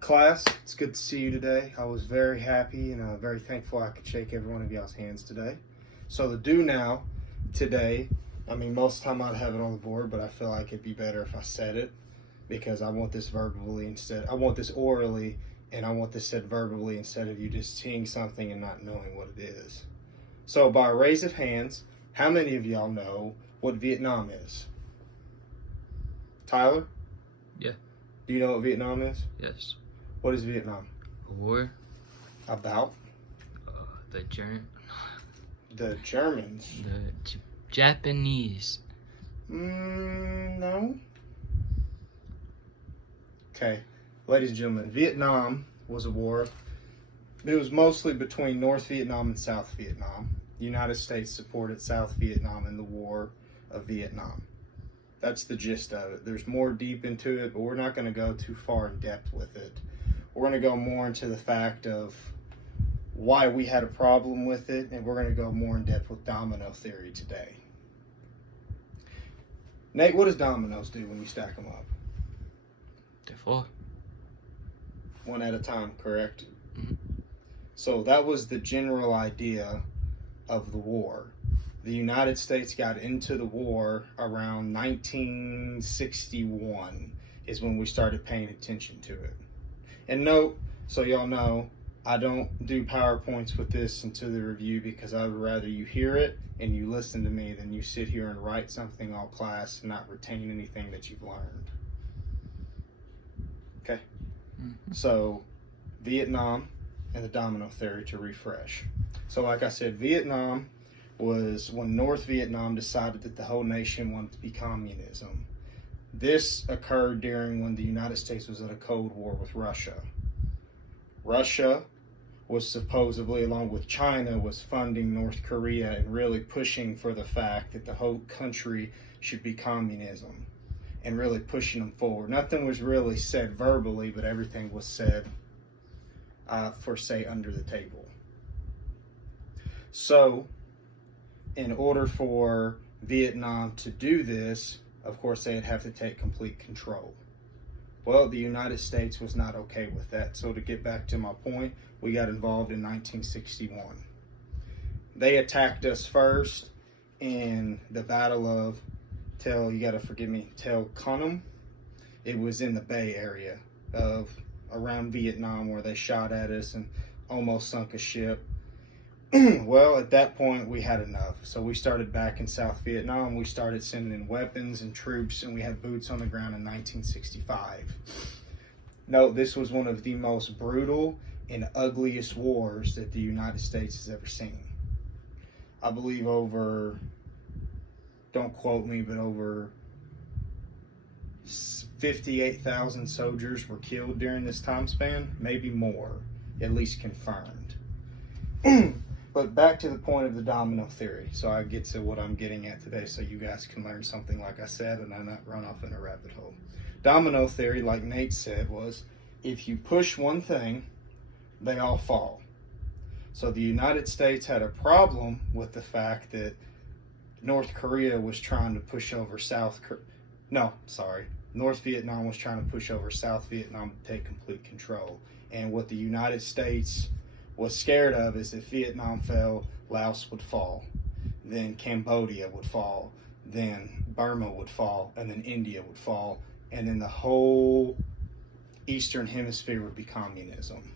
Class, it's good to see you today. I was very happy and very thankful I could shake every one of y'all's hands today. So the do now today, most of the time I'd have it on the board, but I feel like it'd be better if I said it because I want this verbally instead. I want this orally and I want this said verbally instead of you just seeing something and not knowing what it is. So by a raise of hands, how many of y'all know what Vietnam is? Tyler? Yeah. Do you know what Vietnam is? Yes. What is Vietnam? A war. About? The The Germans. Japanese. No. Okay, ladies and gentlemen, Vietnam was a war. It was mostly between North Vietnam and South Vietnam. The United States supported South Vietnam in the War of Vietnam. That's the gist of it. There's more deep into it, but we're not going to go too far in depth with it. We're going to go more into the fact of why we had a problem with it, and we're going to go more in depth with domino theory today. Nate, what does dominoes do when you stack them up? They fall. One at a time, correct? Mm-hmm. So that was the general idea of the war. The United States got into the war around 1961 is when we started paying attention to it. And note, so y'all know, I don't do PowerPoints with this until the review because I would rather you hear it and you listen to me than you sit here and write something all class and not retain anything that you've learned. Okay? Mm-hmm. So, Vietnam and the domino theory to refresh. So like I said, Vietnam was when North Vietnam decided that the whole nation wanted to be communism. This occurred during when the United States was at a Cold War with Russia. Russia was supposedly, along with China, was funding North Korea and really pushing for the fact that the whole country should be communism and really pushing them forward. Nothing was really said verbally, but everything was said under the table. So, in order for Vietnam to do this, of course, they'd have to take complete control. Well, the United States was not okay with that. So to get back to my point, we got involved in 1961. They attacked us first in the Battle of Tel Cunham. It was in the Bay Area of around Vietnam where they shot at us and almost sunk a ship. Well, at that point, we had enough. So we started back in South Vietnam. We started sending in weapons and troops, and we had boots on the ground in 1965. No, this was one of the most brutal and ugliest wars that the United States has ever seen. I believe over, don't quote me, but over 58,000 soldiers were killed during this time span, maybe more, at least confirmed. But back to the point of the domino theory, so I get to what I'm getting at today so you guys can learn something like I said and I not run off in a rabbit hole. Domino theory, like Nate said, was if you push one thing, they all fall. So the United States had a problem with the fact that North Korea was trying to push over North Vietnam was trying to push over South Vietnam to take complete control. And what the United States was scared of is if Vietnam fell, Laos would fall, then Cambodia would fall, then Burma would fall, and then India would fall, and then the whole Eastern Hemisphere would be communism.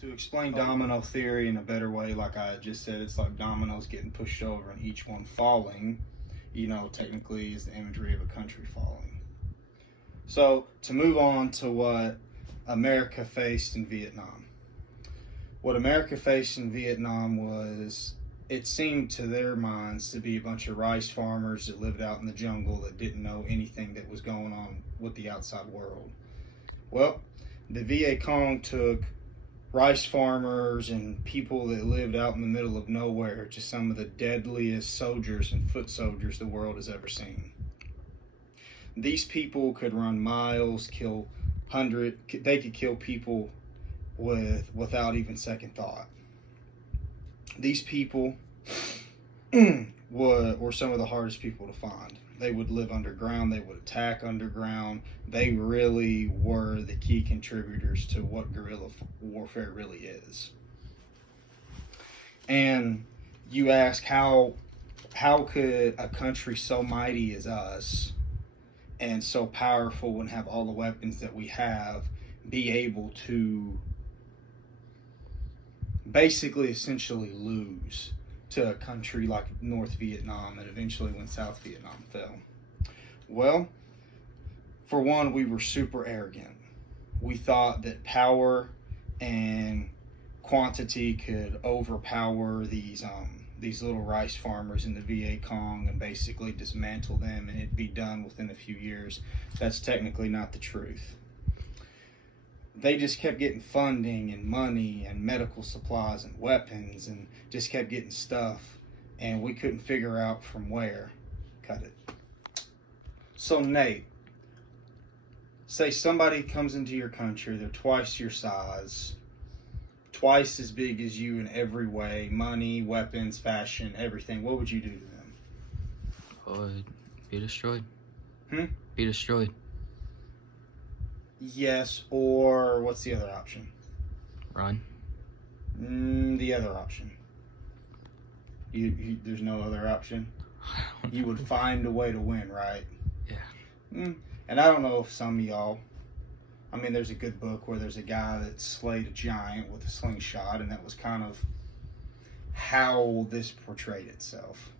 To explain domino theory in a better way, like I just said, it's like dominoes getting pushed over and each one falling, technically is the imagery of a country falling. So to move on to what America faced in Vietnam. What America faced in Vietnam was, it seemed to their minds to be a bunch of rice farmers that lived out in the jungle that didn't know anything that was going on with the outside world. Well, the Viet Cong took rice farmers and people that lived out in the middle of nowhere to some of the deadliest soldiers and foot soldiers the world has ever seen. These people could run miles, they could kill people without even second thought. These people were some of the hardest people to find. They would live underground, they would attack underground. They really were the key contributors to what guerrilla warfare really is. And you ask how could a country so mighty as us and so powerful and have all the weapons that we have be able to basically essentially lose to a country like North Vietnam and eventually when South Vietnam fell? Well, for one, we were super arrogant. We thought that power and quantity could overpower these little rice farmers in the Viet Cong and basically dismantle them, and it'd be done within a few years. That's technically not the truth. They just kept getting funding and money and medical supplies and weapons and just kept getting stuff, and we couldn't figure out from where. Cut it. So Nate, say somebody comes into your country, they're twice your size, twice as big as you in every way, money, weapons, fashion, everything. What would you do to them? Be destroyed. Hmm? Be destroyed. Yes, or what's the other option? Run. The other option. There's no other option. You would find a way to win, right? Yeah. And I don't know if some of y'all, I mean, there's a good book where there's a guy that slayed a giant with a slingshot, and that was kind of how this portrayed itself.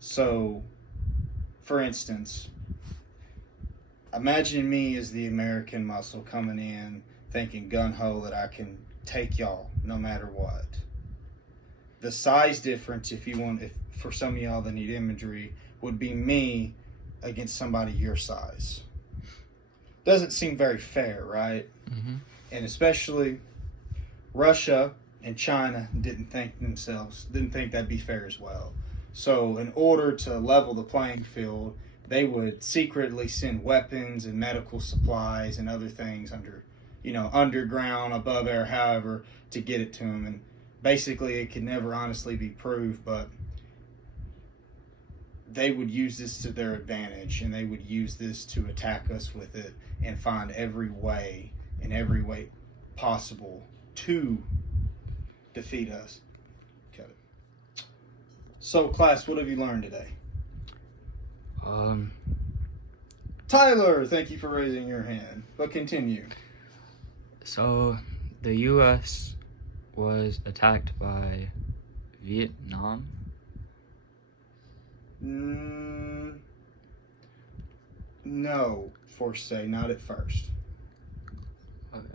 So, for instance, imagine me as the American muscle coming in thinking gun-ho that I can take y'all no matter what. The size difference, if for some of y'all that need imagery, would be me against somebody your size. Doesn't seem very fair, right? Mm-hmm. And especially Russia and China didn't think that'd be fair as well. So in order to level the playing field, they would secretly send weapons and medical supplies and other things underground, above air, however, to get it to them. And basically it could never honestly be proved, but they would use this to their advantage, and they would use this to attack us with it and find every way possible to defeat us. Cut it. So, class, what have you learned today? Tyler, thank you for raising your hand, but continue. So, the U.S. was attacked by Vietnam. No, not at first. Okay.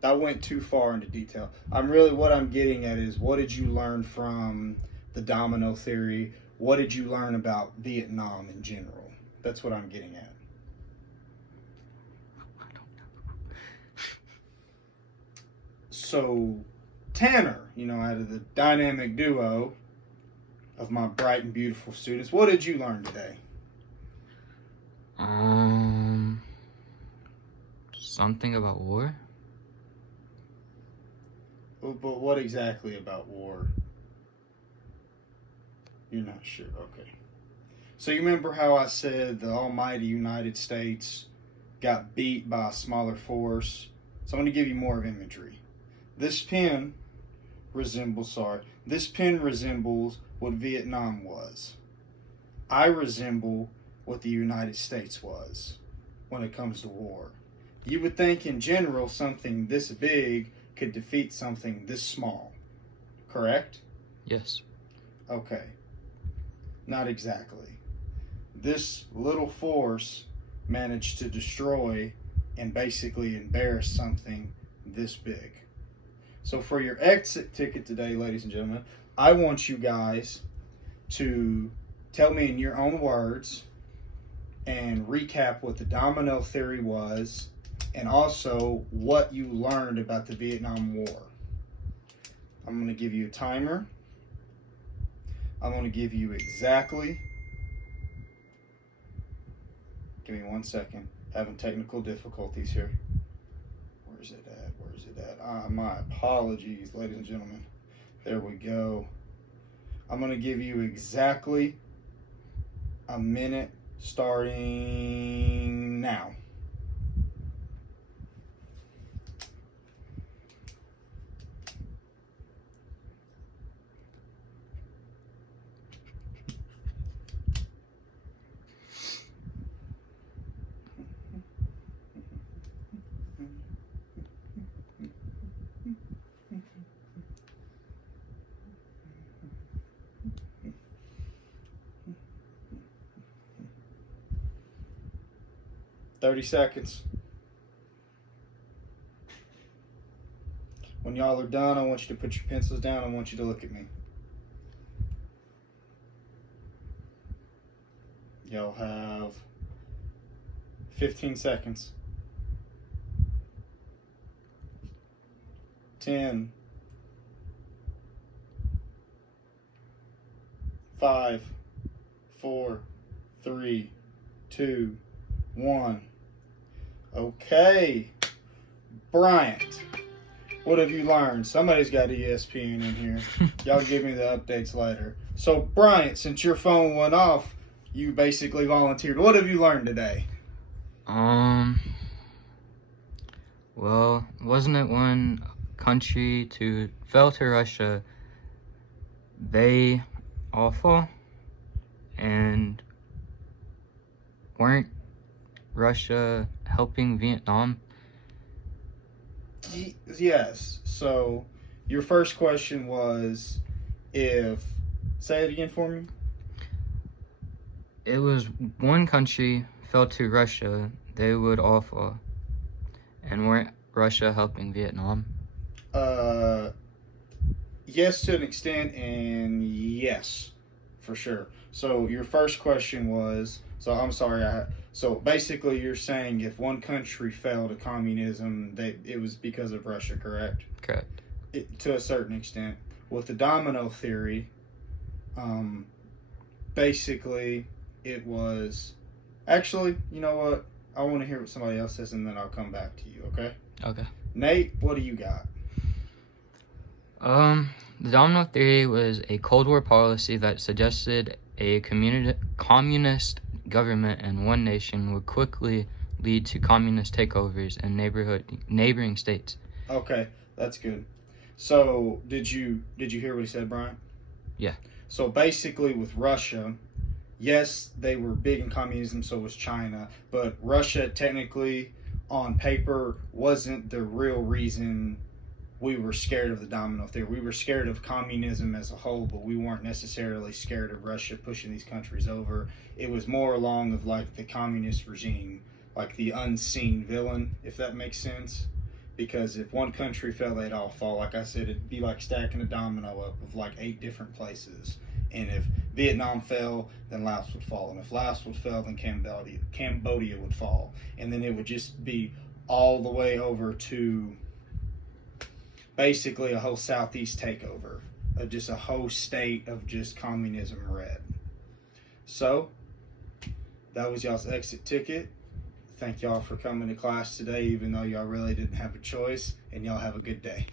That went too far into detail. What I'm getting at is, what did you learn from the domino theory? What did you learn about Vietnam in general? That's what I'm getting at. I don't know. So, Tanner, out of the dynamic duo of my bright and beautiful students, what did you learn today? Something about war? But what exactly about war? You're not sure. Okay. So you remember how I said the almighty United States got beat by a smaller force? So I'm going to give you more of imagery. This pen resembles what Vietnam was. I resemble what the United States was when it comes to war. You would think in general something this big could defeat something this small. Correct? Yes. Okay. Not exactly. This little force managed to destroy and basically embarrass something this big. So for your exit ticket today, ladies and gentlemen, I want you guys to tell me in your own words and recap what the domino theory was and also what you learned about the Vietnam War. I'm going to give you a timer. I'm going to give you exactly. Give me 1 second. Having technical difficulties here. Where's it at? My apologies, ladies and gentlemen. There we go. I'm going to give you exactly a minute starting now. "30 seconds. When y'all are done, I want you to put your pencils down. I want you to look at me. Y'all have 15 seconds. 10, 5, 4, 3, 2, 1. Okay. Bryant, what have you learned? Somebody's got ESPN in here. Y'all give me the updates later. So, Bryant, since your phone went off, you basically volunteered. What have you learned today? Well, wasn't it one country fell to Russia, they awful, and weren't Russia helping Vietnam? Yes. So, your first question was if. Say it again for me. It was one country fell to Russia, they would awful, and weren't Russia helping Vietnam? Yes, to an extent, and yes, for sure. So your first question was. So I'm sorry. So basically, you're saying if one country fell to communism, it was because of Russia, correct? Correct. To a certain extent, with the domino theory, basically it was. Actually, you know what? I want to hear what somebody else says, and then I'll come back to you. Okay? Okay. Nate, what do you got? The domino theory was a Cold War policy that suggested a communist government in one nation would quickly lead to communist takeovers in neighboring states. Okay, that's good. So, did you hear what he said, Brian? Yeah. So basically, with Russia, yes, they were big in communism, so was China, but Russia technically, on paper, wasn't the real reason we were scared of the domino theory. We were scared of communism as a whole, but we weren't necessarily scared of Russia pushing these countries over. It was more along of like the communist regime, like the unseen villain, if that makes sense. Because if one country fell, they'd all fall. Like I said, it'd be like stacking a domino up of like 8 different places. And if Vietnam fell, then Laos would fall. And if Laos would fall, then Cambodia would fall. And then it would just be all the way over to basically a whole Southeast takeover of just a whole state of just communism red. So, that was y'all's exit ticket. Thank y'all for coming to class today, even though y'all really didn't have a choice, and y'all have a good day.